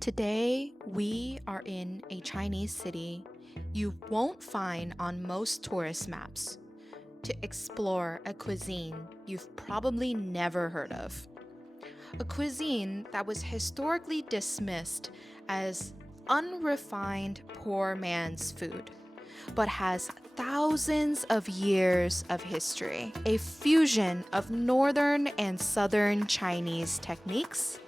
Today, we are in a Chinese city you won't find on most tourist maps to explore a cuisine you've probably never heard of. A cuisine that was historically dismissed as unrefined poor man's food, but has thousands of years of history. A fusion of northern and southern Chinese techniques,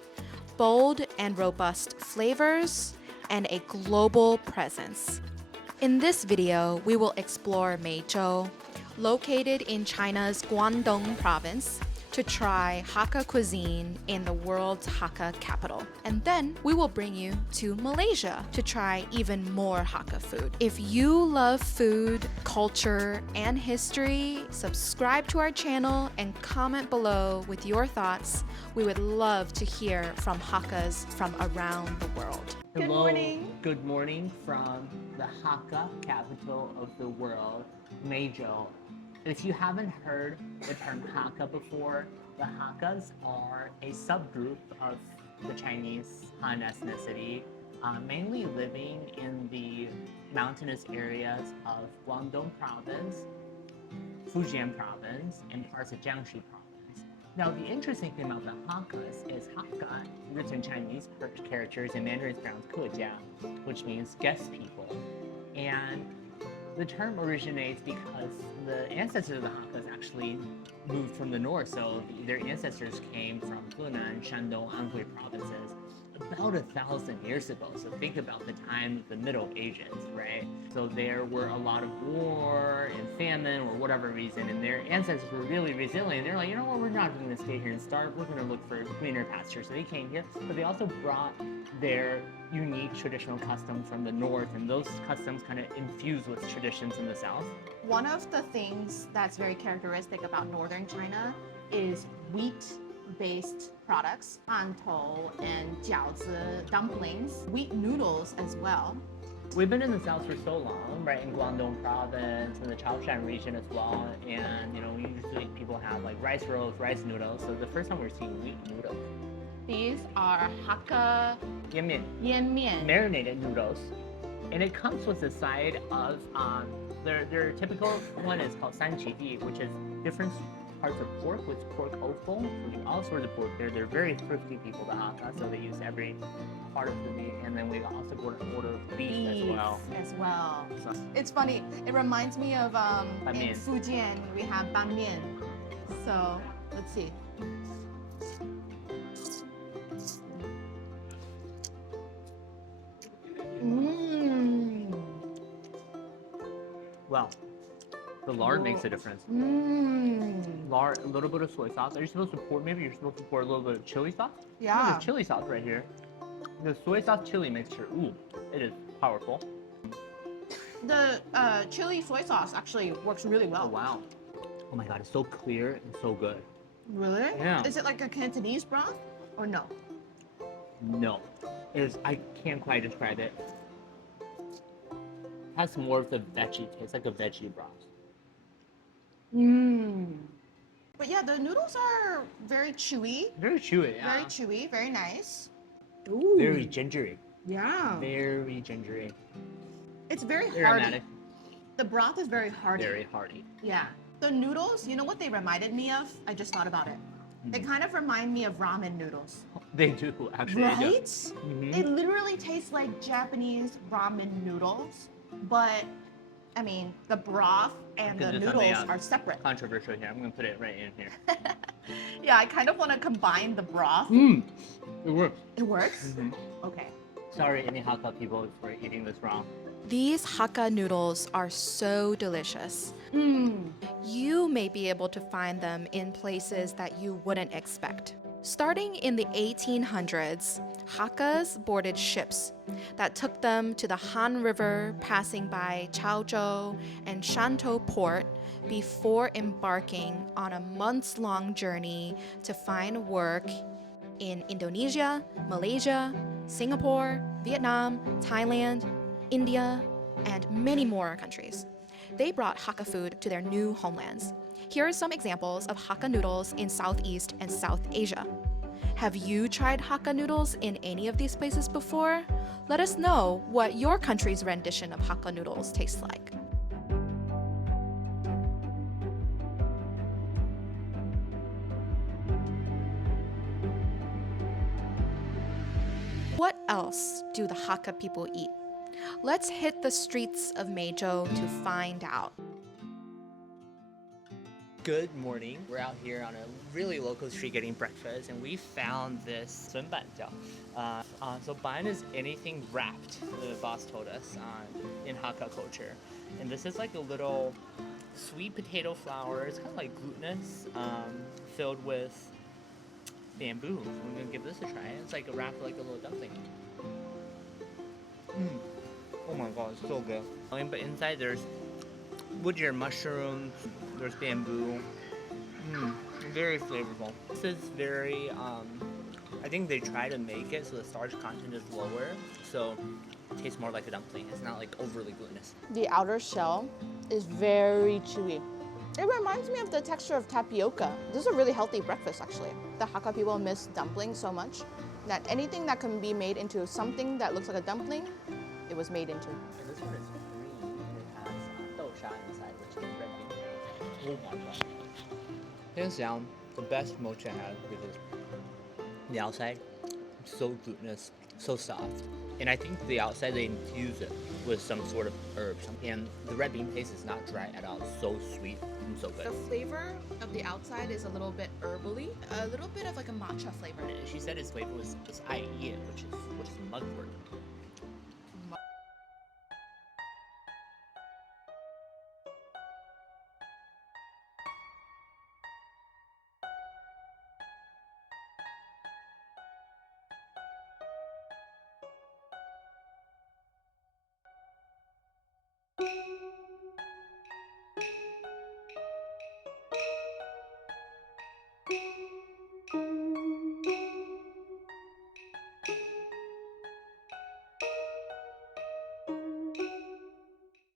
bold and robust flavors, and a global presence. In this video, we will explore Meizhou, located in China's Guangdong Province, to try Hakka cuisine in the world's Hakka capital. And then we will bring you to Malaysia to try even more Hakka food. If you love food, culture, and history, subscribe to our channel and comment below with your thoughts. We would love to hear from Hakkas from around the world. Hello, Good morning. Good morning from the Hakka capital of the world, Meizhou. If you haven't heard the term Hakka before, the Hakkas are a subgroup of the Chinese Han ethnicity, mainly living in the mountainous areas of Guangdong Province, Fujian Province, and parts of Jiangxi Province. Now, the interesting thing about the Hakkas is Hakka, written in Chinese characters in Mandarin, is pronounced kejia, which means guest people. And the term originates because the ancestors of the Hakkas actually moved from the north, so their ancestors came from Henan, Shandong, Anhui provinces about 1,000 years ago. So think about the time of the Middle Ages, right? So there were a lot of war and famine or whatever reason, and their ancestors were really resilient. They're like, you know what, we're not going to stay here and starve. We're going to look for greener pastures. So they came here, but they also brought their unique traditional customs from the north, and those customs kind of infused with traditions in the south. One of the things that's very characteristic about northern China is wheat-based products, hantou and jiaozi, dumplings, wheat noodles as well. We've been in the south for so long, right, in Guangdong Province and the Chaoshan region as well, and usually people have like rice rolls, rice noodles, so the first time we're seeing wheat noodles. These are Hakka Yanmian. Marinated noodles, and it comes with a side of their typical one is called sanqidi, which is different parts of pork with pork offal, all sorts of pork. They're very thrifty people, the Hakka, so they use every part of the meat, and then we also order beef as well. So, it's funny. It reminds me of in mian. Fujian we have mian. So let's see. Well, the lard makes a difference. Lard, a little bit of soy sauce. Are you supposed to pour? Maybe you're supposed to pour a little bit of chili sauce. Yeah. There's chili sauce right here. The soy sauce chili mixture. Ooh, it is powerful. The chili soy sauce actually works really well. Oh wow. Oh my god, it's so clear and so good. Really? Yeah. Is it like a Cantonese broth or no? No, I can't quite describe it. It has more of the veggie taste, like a veggie broth. But yeah, the noodles are very chewy. Very chewy, yeah. Very chewy, very nice. Ooh. Very gingery. Yeah. Very gingery. It's very Very hearty. aromatic. The broth is very hearty. Very hearty. Yeah. The noodles, you know what they reminded me of? I just thought about it. They kind of remind me of ramen noodles. They do, actually. Right? Mm-hmm. They literally taste like Japanese ramen noodles, but I mean, the broth and the noodles are separate. Controversial here. I'm going to put it right in here. Yeah, I kind of want to combine the broth. It works. It works? Okay. Sorry, any Hakka people, for eating this wrong. These Hakka noodles are so delicious. You may be able to find them in places that you wouldn't expect. Starting in the 1800s, Hakkas boarded ships that took them to the Han River, passing by Chaozhou and Shantou port before embarking on a months-long journey to find work in Indonesia, Malaysia, Singapore, Vietnam, Thailand, India, and many more countries. They brought Hakka food to their new homelands. Here are some examples of Hakka noodles in Southeast and South Asia. Have you tried Hakka noodles in any of these places before? Let us know what your country's rendition of Hakka noodles tastes like. What else do the Hakka people eat? Let's hit the streets of Meizhou to find out. Good morning. We're out here on a really local street getting breakfast, and we found this 笋板饺. So ban is anything wrapped, the boss told us, in Hakka culture. And this is like a little sweet potato flour. It's kind of like glutinous, filled with bamboo. We're gonna give this a try. It's like wrapped like a little dumpling. Oh my god, it's so good. But inside there's wood ear mushrooms, there's bamboo. Very flavorful. This is very, I think they try to make it so the starch content is lower, so it tastes more like a dumpling. It's not like overly glutinous. The outer shell is very chewy. It reminds me of the texture of tapioca. This is a really healthy breakfast, actually. The Hakka people miss dumplings so much that anything that can be made into something that looks like a dumpling, it was made into. And this one is green and it has douxia inside, which is red bean. Oh my god. Hands down, the best mochi I had because the outside so glutinous, so soft. And I think the outside they infuse it with some sort of herbs. And the red bean paste is not dry at all. It's so sweet and so good. The flavor of the outside is a little bit herbally, a little bit of like a matcha flavor. And she said his flavor was ai, which is mugwort.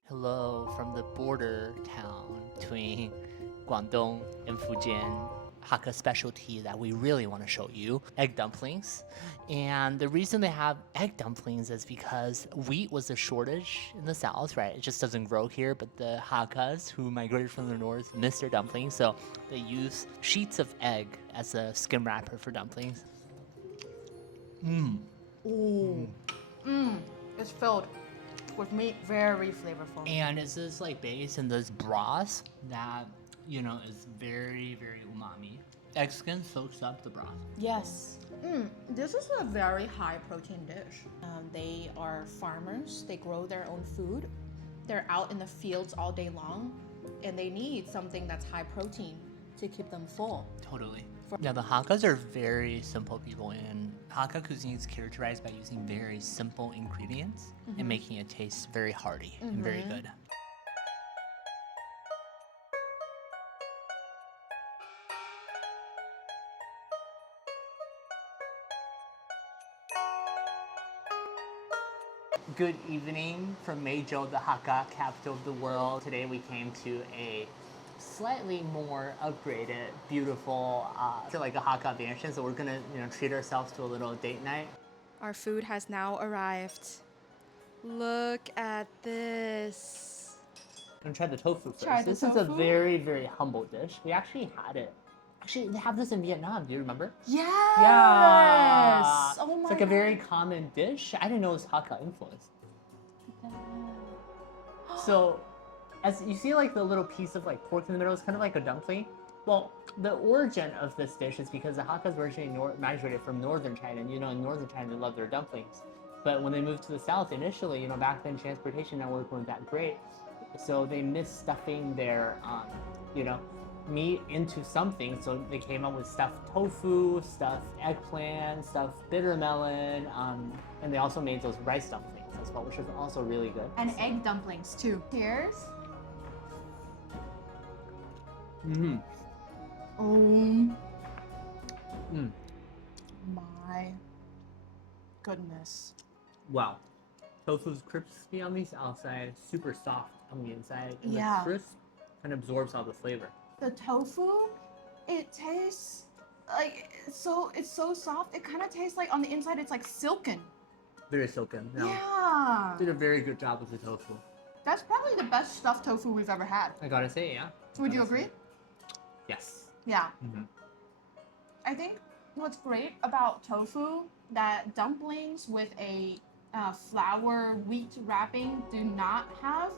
Hello from the border town between Guangdong and Fujian. Hakka specialty that we really want to show you, egg dumplings. And the reason they have egg dumplings is because wheat was a shortage in the south, right? It just doesn't grow here, but the Hakkas who migrated from the north miss their dumplings, so they use sheets of egg as a skim wrapper for dumplings. It's filled with meat, very flavorful. And it's this like base in this broth that, you know, is very, very umami. Egg skin soaks up the broth. Yes. This is a very high protein dish. They are farmers, they grow their own food. They're out in the fields all day long, and they need something that's high protein to keep them full. Totally. Now the Hakkas are very simple people, and Hakka cuisine is characterized by using very simple ingredients and making it taste very hearty and very good. Good evening from Meizhou, the Hakka capital of the world. Today we came to a slightly more upgraded, beautiful, to like a Hakka mansion. So we're gonna, treat ourselves to a little date night. Our food has now arrived. Look at this. I'm gonna try the tofu first. Try the This is a tofu? very, very humble dish. We actually had it. Actually, they have this in Vietnam. Do you remember? Yes! Yeah. Oh my It's like a very common dish. I didn't know it was Hakka influence. So, as you see, like the little piece of like pork in the middle is kind of like a dumpling. Well, the origin of this dish is because the Hakkas originally migrated from northern China, and in northern China they love their dumplings. But when they moved to the south initially, back then transportation network wasn't that great, so they missed stuffing their, meat into something. So they came up with stuffed tofu, stuffed eggplant, stuffed bitter melon, and they also made those rice dumplings as well, which is also really good. And egg dumplings too. Cheers. My goodness. Wow. Tofu's crispy on the outside, super soft on the inside, and Yeah. the crisp kind of absorbs all the flavor. The tofu, it tastes like it's so soft. It kind of tastes like on the inside it's like silken. Very silken. No. Yeah. Did a very good job with the tofu. That's probably the best stuffed tofu we've ever had. I gotta say, yeah. Would you agree? Yes. Yeah. Mm-hmm. I think what's great about tofu that dumplings with a flour wheat wrapping do not have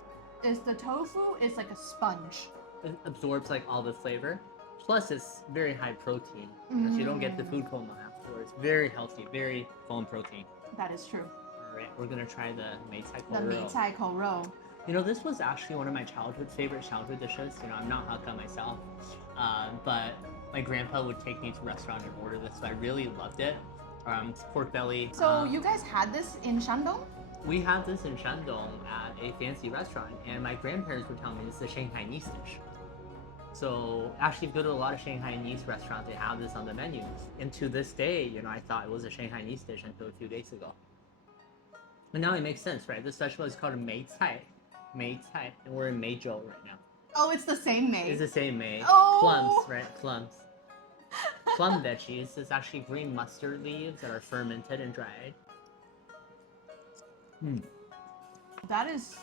is the tofu is like a sponge. It absorbs like all the flavor. Plus, it's very high protein. So you don't get the food coma afterwards. Very healthy, very full in protein. That is true. All right, we're gonna try the Meizhou The Meizhou扣肉. You know, this was actually one of my favorite childhood dishes. You know, I'm not Hakka myself, but my grandpa would take me to a restaurant and order this, so I really loved it. It's pork belly. So you guys had this in Shandong? We had this in Shandong at a fancy restaurant, and my grandparents would tell me this is a Shanghainese dish. So actually, if you go to a lot of Shanghainese restaurants, they have this on the menus. And to this day, you know, I thought it was a Shanghainese dish until a few days ago. And now it makes sense, right? This vegetable is called a Meicai, and we're in Meizhou right now. Oh, it's the same Mei. It's the same Mei. Oh. Plums, right? Plums. Plum veggies is actually green mustard leaves that are fermented and dried. That is...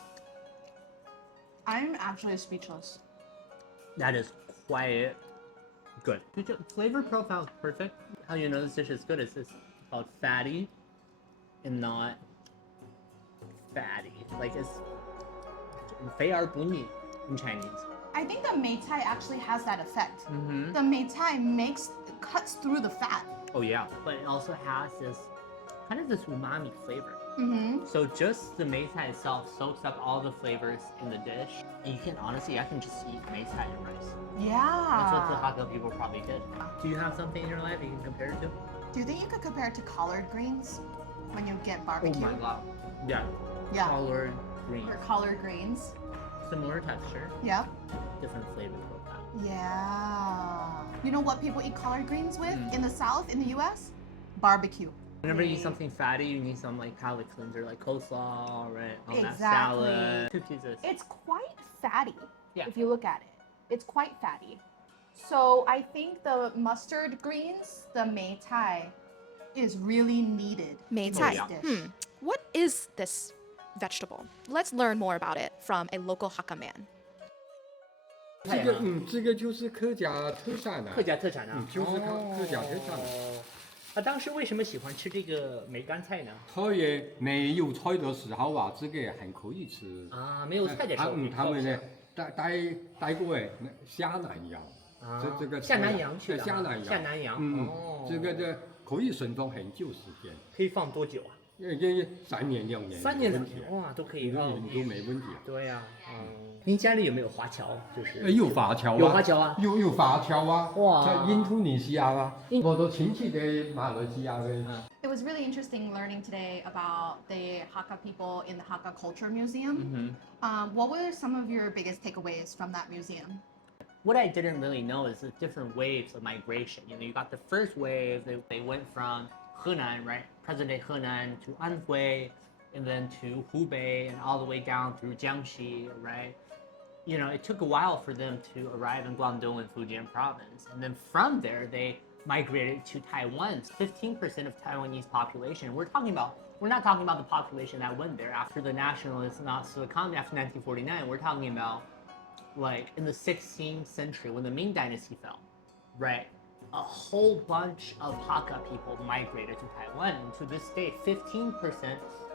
I'm actually speechless. That is quite good. The flavor profile is perfect. How you know this dish is good is it's called fatty and not fatty. Like it's 肥而不腻 in Chinese. I think the Meicai actually has that effect. Mm-hmm. The Meicai cuts through the fat. Oh yeah, but it also has this kind of this umami flavor. Mm-hmm. So just the Meicai itself soaks up all the flavors in the dish. And you can honestly, I can just eat Meicai and rice. Yeah. That's what the Hakka people probably did. Do you have something in your life you can compare it to? Do you think you could compare it to collard greens when you get barbecue? Oh my god. Yeah. Yeah. Collard greens. Or collard greens. Similar texture, Yeah. different flavor profile. Yeah. You know what people eat collard greens with in the South, in the US? Barbecue. Whenever you eat something fatty, you need some like palate cleanser, like coleslaw, right? On that Exactly. salad. Two pieces. It's quite fatty, Yeah. if you look at it. It's quite fatty. So I think the mustard greens, the Meicai, is really needed. Meicai. yeah. Dish. What is this vegetable? Let's learn more about it from a local Hakka man. 这个就是客家特产啊，客家特产啊，就是客家特产。那当时为什么喜欢吃这个梅干菜呢？它也没有菜的时候啊，这个还可以吃。啊，没有菜的时候。他们呢，带过哎，下南洋。这个下南洋去的。下南洋。下南洋。哦。这可以存放很久时间。可以放多久啊？3年2年。3年2年，哇，都可以放。都没问题。对呀，您家里有没有华侨？就是有华侨啊，有华侨啊，有华侨啊，哇，在印度尼西亚啊，我的亲戚在马来西亚的。It was really interesting learning today about the Hakka people in the Hakkaculture Museum. What were some of your biggest takeaways from that museum? What I didn't really know is the different waves of migration. You know, you got the first wave, they went from Henan, right? Present-day Henan to Anhui, and then to Hubei, and all the way down through Jiangxi, right? You know, it took a while for them to arrive in Guangdong and Fujian province. And then from there, they migrated to Taiwan. 15% of Taiwanese population. We're not talking about the population that went there after the nationalist Nazi economy after 1949. We're talking about like in the 16th century when the Ming Dynasty fell, right? A whole bunch of Hakka people migrated to Taiwan. And to this day, 15%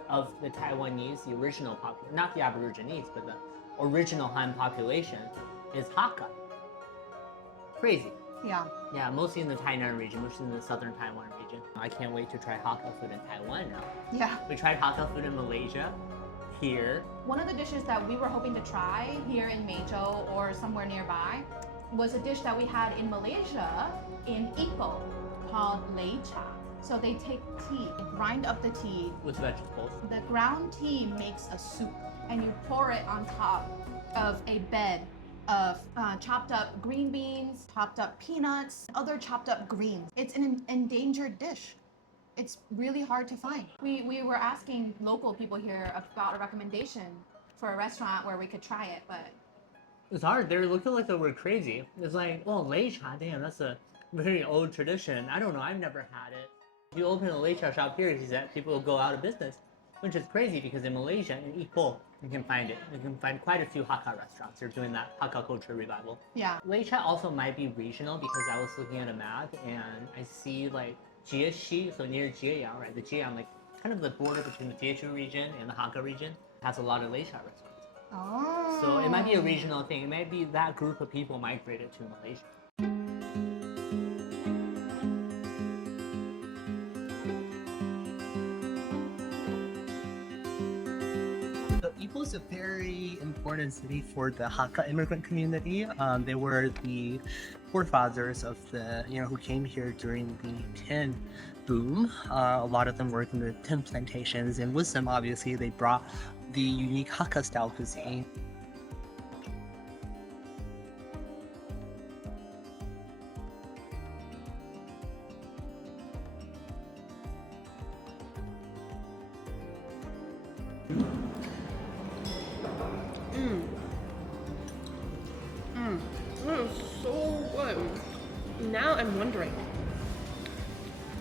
of the Taiwanese, the original population, not the Aborigines, but the original Han population is Hakka. Crazy. Yeah. Yeah, mostly in the Tainan region, which is in the southern Taiwan region. I can't wait to try Hakka food in Taiwan now. Yeah. We tried Hakka food in Malaysia, here. One of the dishes that we were hoping to try here in Meizhou or somewhere nearby was a dish that we had in Malaysia in Ipoh called Lei Cha. So they take tea, grind up the tea. With vegetables. The ground tea makes a soup and you pour it on top of a bed of chopped up green beans, chopped up peanuts, other chopped up greens. It's an endangered dish. It's really hard to find. We were asking local people here about a recommendation for a restaurant where we could try it, but it's hard. They're looking like they were crazy. It's like, oh, Lei Cha, damn, that's a very old tradition. I don't know. I've never had it. If you open a Lei Cha shop here, he said people will go out of business, which is crazy because in Malaysia, in Ipoh, you can find it. You can find quite a few Hakka restaurants. They're doing that Hakkaculture revival. Yeah. Lei Cha also might be regional because I was looking at a map and I see like Jiangxi, so near Jiangxi, right? The Jiangxi, like kind of the border between the Teochew region and the Hakka region, has a lot of Lei Cha restaurants. Oh. So it might be a regional thing. It might be that group of people migrated to Malaysia. So Ipoh is a very important city for the Hakka immigrant community. They were the forefathers of the, who came here during the tin boom. A lot of them worked in the tin plantations, and with them, obviously, they brought the unique Hakka style cuisine. Oh, so good. Now I'm wondering,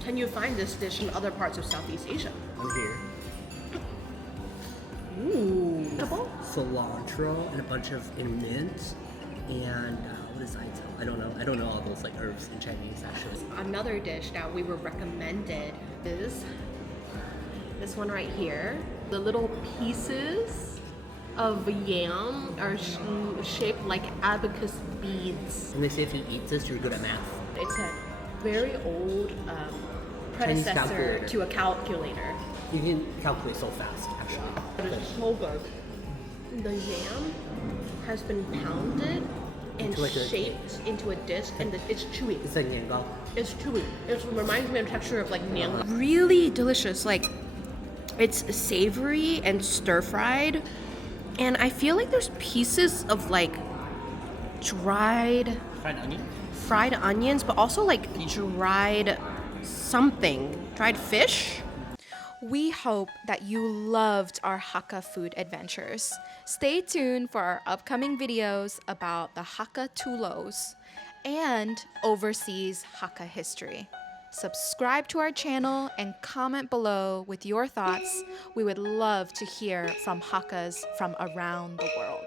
can you find this dish in other parts of Southeast Asia? I'm here. Ooh. Cilantro and a bunch of mint and what is Aito? I don't know. I don't know all those like herbs in Chinese actually. Another dish that we were recommended is this one right here. The little pieces of yam are shaped like abacus beads. And they say if you eat this, you're good at math. It's a very old Chinese predecessor calculator. to a calculator. You can calculate so fast, actually. But it's so good. The yam has been pounded and Into like a- shaped into a disc, and it's chewy. It's like niangao. It's chewy. It reminds me of the texture of like niang. Really delicious. Like it's savory and stir fried, and I feel like there's pieces of like dried Fried onion? fried onions, but also like dried fish. We hope that you loved our Hakka food adventures. Stay tuned for our upcoming videos about the Hakka tulos and overseas Hakka history. Subscribe to our channel and comment below with your thoughts. We would love to hear from Hakkas from around the world.